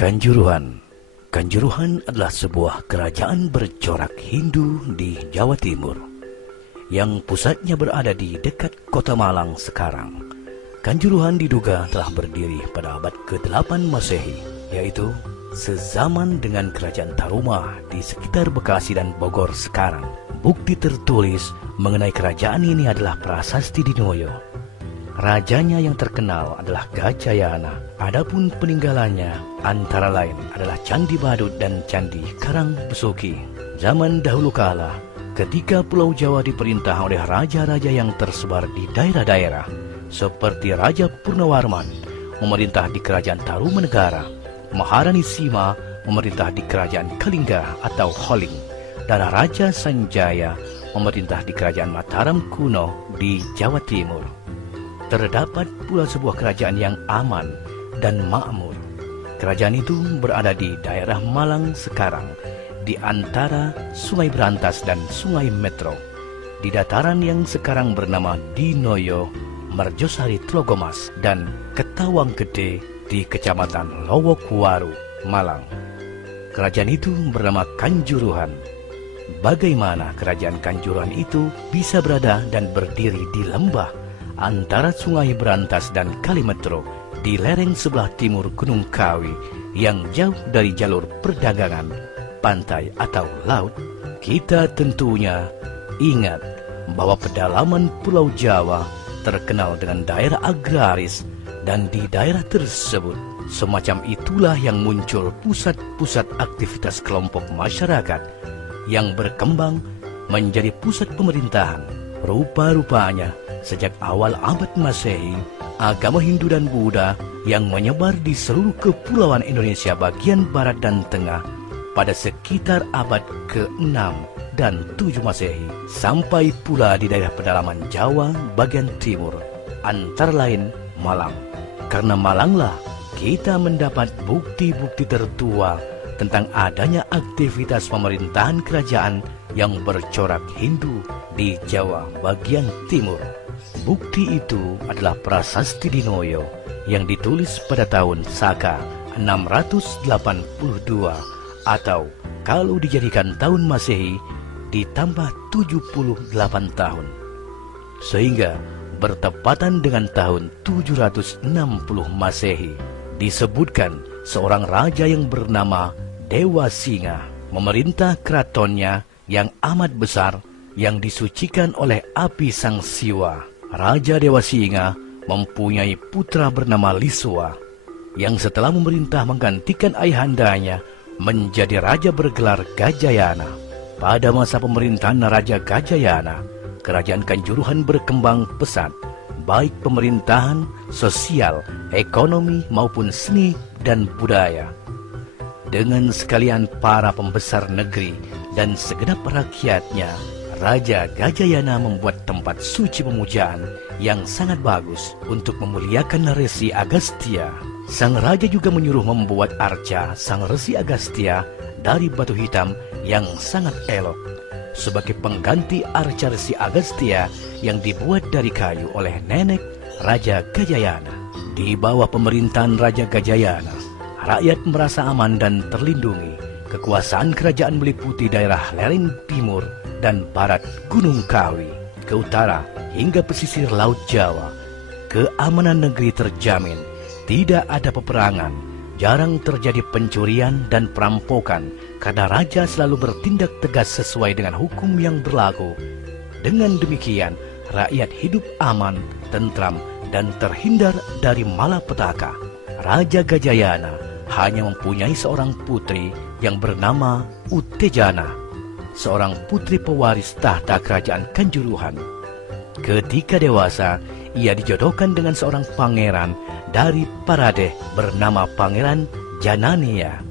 Kanjuruhan. Kanjuruhan adalah sebuah kerajaan bercorak Hindu di Jawa Timur yang pusatnya berada di dekat kota Malang sekarang. Kanjuruhan diduga telah berdiri pada abad ke-8 Masehi, yaitu sezaman dengan kerajaan Taruma di sekitar Bekasi dan Bogor sekarang. Bukti tertulis mengenai kerajaan ini adalah Prasasti Dinoyo. Rajanya yang terkenal adalah Gajayana. Adapun peninggalannya antara lain adalah Candi Badut dan Candi Karangbesuki. Zaman dahulu kala, ketika Pulau Jawa diperintah oleh raja-raja yang tersebar di daerah-daerah, seperti Raja Purnawarman memerintah di Kerajaan Tarumanegara, Maharani Sima memerintah di Kerajaan Kalingga atau Holing, dan Raja Sanjaya memerintah di Kerajaan Mataram kuno di Jawa Timur. Terdapat pula sebuah kerajaan yang aman dan makmur. Kerajaan itu berada di daerah Malang sekarang, di antara Sungai Berantas dan Sungai Metro, di dataran yang sekarang bernama Dinoyo, Merjosari Tlogomas, dan Ketawang Gede di Kecamatan Lowokwaru, Malang. Kerajaan itu bernama Kanjuruhan. Bagaimana kerajaan Kanjuruhan itu bisa berada dan berdiri di lembah antara Sungai Berantas dan Kalimetro di lereng sebelah timur Gunung Kawi yang jauh dari jalur perdagangan, pantai atau laut? Kita tentunya ingat bahwa pedalaman Pulau Jawa terkenal dengan daerah agraris, dan di daerah tersebut semacam itulah yang muncul pusat-pusat aktivitas kelompok masyarakat yang berkembang menjadi pusat pemerintahan. Rupa-rupanya sejak awal abad Masehi, agama Hindu dan Buddha yang menyebar di seluruh kepulauan Indonesia bagian barat dan tengah pada sekitar abad ke-6 dan 7 Masehi, sampai pula di daerah pedalaman Jawa bagian timur, antara lain Malang. Karena Malanglah kita mendapat bukti-bukti tertua tentang adanya aktivitas pemerintahan kerajaan yang bercorak Hindu di Jawa bagian timur. Bukti itu adalah Prasasti Dinoyo yang ditulis pada tahun Saka 682, atau kalau dijadikan tahun Masehi ditambah 78 tahun, sehingga bertepatan dengan tahun 760 Masehi. Disebutkan seorang raja yang bernama Dewa Singa memerintah keratonnya yang amat besar yang disucikan oleh api Sang Siwa. Raja Dewa Singa mempunyai putra bernama Liswa yang setelah memerintah menggantikan ayahandanya menjadi raja bergelar Gajayana. Pada masa pemerintahan Raja Gajayana, kerajaan Kanjuruhan berkembang pesat, baik pemerintahan, sosial, ekonomi maupun seni dan budaya. Dengan sekalian para pembesar negeri dan segenap rakyatnya, Raja Gajayana membuat tempat suci pemujaan yang sangat bagus untuk memuliakan Resi Agastya. Sang raja juga menyuruh membuat arca Sang Resi Agastya dari batu hitam yang sangat elok, sebagai pengganti arca Resi Agastya yang dibuat dari kayu oleh nenek Raja Gajayana. Di bawah pemerintahan Raja Gajayana, rakyat merasa aman dan terlindungi. Kekuasaan kerajaan meliputi daerah lereng timur dan barat Gunung Kawi, ke utara hingga pesisir Laut Jawa. Keamanan negeri terjamin, tidak ada peperangan, jarang terjadi pencurian dan perampokan karena raja selalu bertindak tegas sesuai dengan hukum yang berlaku. Dengan demikian, rakyat hidup aman, tentram, dan terhindar dari malapetaka. Raja Gajayana hanya mempunyai seorang putri yang bernama Utejana, seorang putri pewaris tahta kerajaan Kanjuruhan. Ketika dewasa, ia dijodohkan dengan seorang pangeran dari Paradeh bernama Pangeran Janania.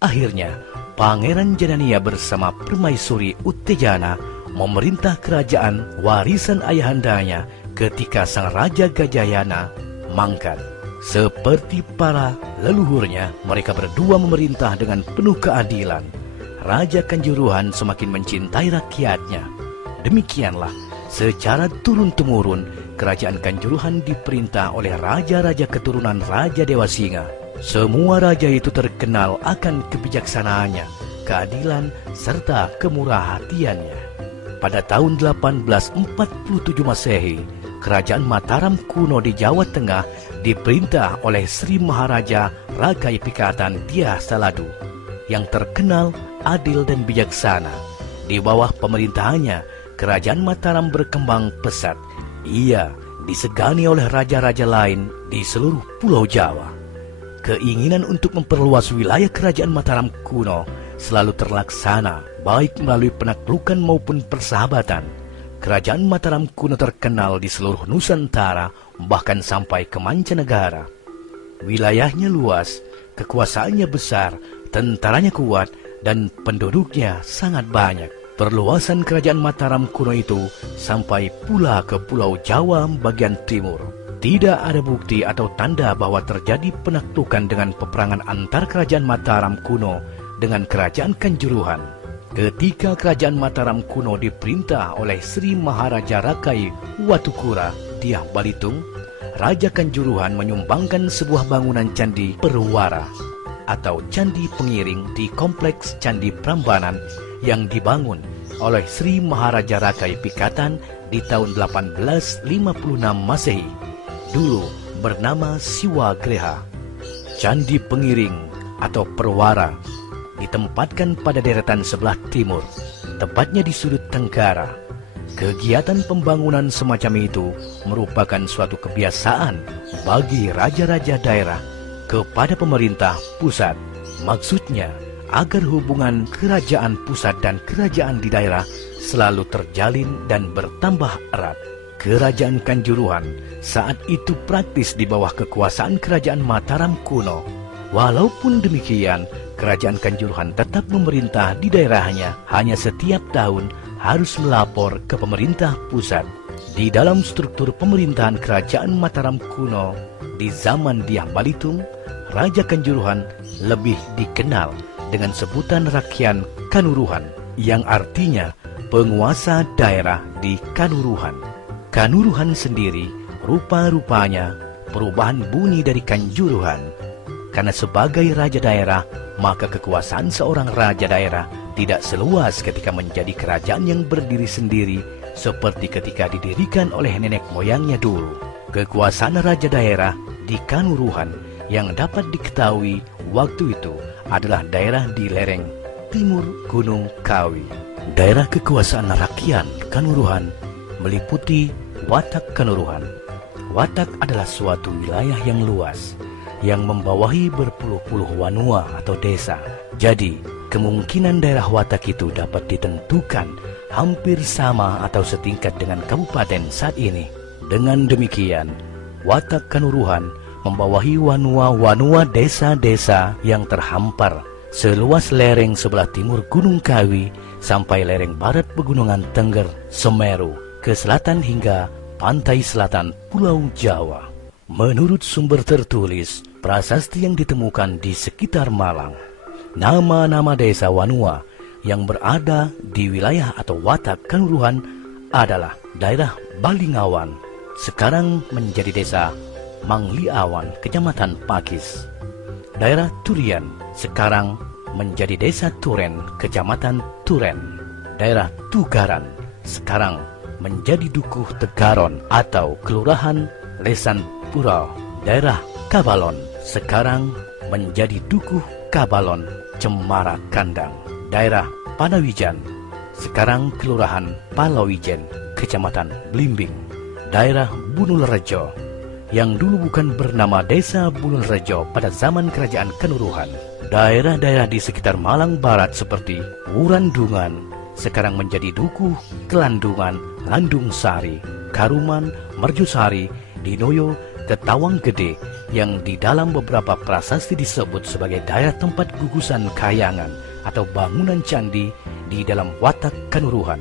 Akhirnya, Pangeran Janania bersama Permaisuri Utejana memerintah kerajaan warisan ayahandanya ketika sang Raja Gajayana mangkat. Seperti para leluhurnya, mereka berdua memerintah dengan penuh keadilan. Raja Kanjuruhan semakin mencintai rakyatnya. Demikianlah, secara turun-temurun, kerajaan Kanjuruhan diperintah oleh raja-raja keturunan Raja Dewa Singa. Semua raja itu terkenal akan kebijaksanaannya, keadilan, serta kemurah hatiannya. Pada tahun 1847 Masehi, Kerajaan Mataram kuno di Jawa Tengah diperintah oleh Sri Maharaja Rakai Pikatan Dyah Saladu yang terkenal adil dan bijaksana. Di bawah pemerintahannya, Kerajaan Mataram berkembang pesat. Ia disegani oleh raja-raja lain di seluruh Pulau Jawa. Keinginan untuk memperluas wilayah Kerajaan Mataram kuno selalu terlaksana, baik melalui penaklukan maupun persahabatan. Kerajaan Mataram kuno terkenal di seluruh Nusantara, bahkan sampai ke mancanegara. Wilayahnya luas, kekuasaannya besar, tentaranya kuat, dan penduduknya sangat banyak. Perluasan Kerajaan Mataram kuno itu sampai pula ke Pulau Jawa bagian timur. Tidak ada bukti atau tanda bahwa terjadi penaklukan dengan peperangan antar Kerajaan Mataram kuno dengan Kerajaan Kanjuruhan. Ketika Kerajaan Mataram kuno diperintah oleh Sri Maharaja Rakai Watukura Dyah Balitung, Raja Kanjuruhan menyumbangkan sebuah bangunan candi Perwara atau candi pengiring di kompleks Candi Prambanan yang dibangun oleh Sri Maharaja Rakai Pikatan di tahun 1856 Masehi, dulu bernama Siwa Greha. Candi pengiring atau Perwara ditempatkan pada deretan sebelah timur, tepatnya di sudut tenggara. Kegiatan pembangunan semacam itu merupakan suatu kebiasaan bagi raja-raja daerah kepada pemerintah pusat. Maksudnya, agar hubungan kerajaan pusat dan kerajaan di daerah selalu terjalin dan bertambah erat. Kerajaan Kanjuruhan saat itu praktis di bawah kekuasaan Kerajaan Mataram kuno. Walaupun demikian, Kerajaan Kanjuruhan tetap memerintah di daerahnya, hanya setiap tahun harus melapor ke pemerintah pusat. Di dalam struktur pemerintahan Kerajaan Mataram kuno di zaman Dyah Balitung, Raja Kanjuruhan lebih dikenal dengan sebutan Rakyat Kanuruhan, yang artinya penguasa daerah di Kanuruhan. Kanuruhan sendiri rupa-rupanya perubahan bunyi dari Kanjuruhan. Karena sebagai raja daerah, maka kekuasaan seorang raja daerah tidak seluas ketika menjadi kerajaan yang berdiri sendiri seperti ketika didirikan oleh nenek moyangnya dulu. Kekuasaan raja daerah di Kanuruhan yang dapat diketahui waktu itu adalah daerah di lereng timur Gunung Kawi. Daerah kekuasaan rakyat Kanuruhan meliputi Watak Kanuruhan. Watak adalah suatu wilayah yang luas yang membawahi berpuluh-puluh wanua atau desa. Jadi, kemungkinan daerah Watak itu dapat ditentukan hampir sama atau setingkat dengan kabupaten saat ini. Dengan demikian, Watak Kanuruhan membawahi wanua-wanua desa-desa yang terhampar seluas lereng sebelah timur Gunung Kawi sampai lereng barat Pegunungan Tengger, Semeru, ke selatan hingga pantai selatan Pulau Jawa. Menurut sumber tertulis, prasasti yang ditemukan di sekitar Malang, nama-nama desa wanua yang berada di wilayah atau Watak Kanuruhan adalah daerah Balingawan, sekarang menjadi desa Mangliawan, Kecamatan Pakis. Daerah Turian, sekarang menjadi desa Turen, Kecamatan Turen. Daerah Tugaran, sekarang menjadi Dukuh Tegaron atau Kelurahan Lesan Pura. Daerah Kabalon, sekarang menjadi Dukuh Kabalon, Cemara Kandang. Daerah Panawijan, sekarang Kelurahan Palawijen, Kecamatan Blimbing. Daerah Bunulrejo, yang dulu bukan bernama Desa Bunulrejo pada zaman Kerajaan Kanuruhan. Daerah-daerah di sekitar Malang Barat seperti Wurandungan, sekarang menjadi Dukuh Kelandungan, Landung Sari, Karuman, Merjusari, Dinoyo, Ketawang Gede, yang di dalam beberapa prasasti disebut sebagai daerah tempat gugusan kayangan atau bangunan candi di dalam Watak Kanuruhan.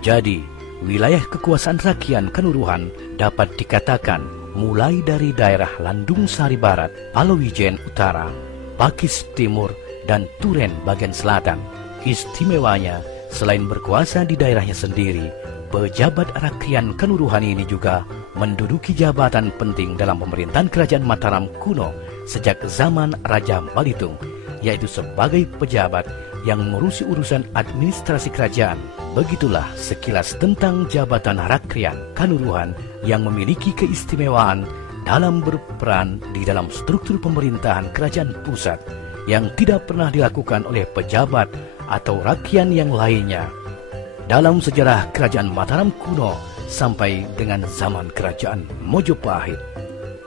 Jadi, wilayah kekuasaan rakyat Kanuruhan dapat dikatakan mulai dari daerah Landung Sari Barat, Palawijen Utara, Pakis Timur, dan Turen bagian selatan. Istimewanya, selain berkuasa di daerahnya sendiri, pejabat rakyat Kanuruhan ini juga menduduki jabatan penting dalam pemerintahan Kerajaan Mataram kuno sejak zaman Raja Balitung, yaitu sebagai pejabat yang mengurusi urusan administrasi kerajaan. Begitulah sekilas tentang jabatan Rakrian Kanuruhan yang memiliki keistimewaan dalam berperan di dalam struktur pemerintahan kerajaan pusat yang tidak pernah dilakukan oleh pejabat atau rakyat yang lainnya. Dalam sejarah kerajaan Mataram kuno sampai dengan zaman kerajaan Mojopahit.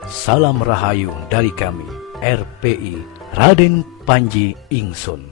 Salam Rahayu dari kami, RPI Raden Panji Ingsun.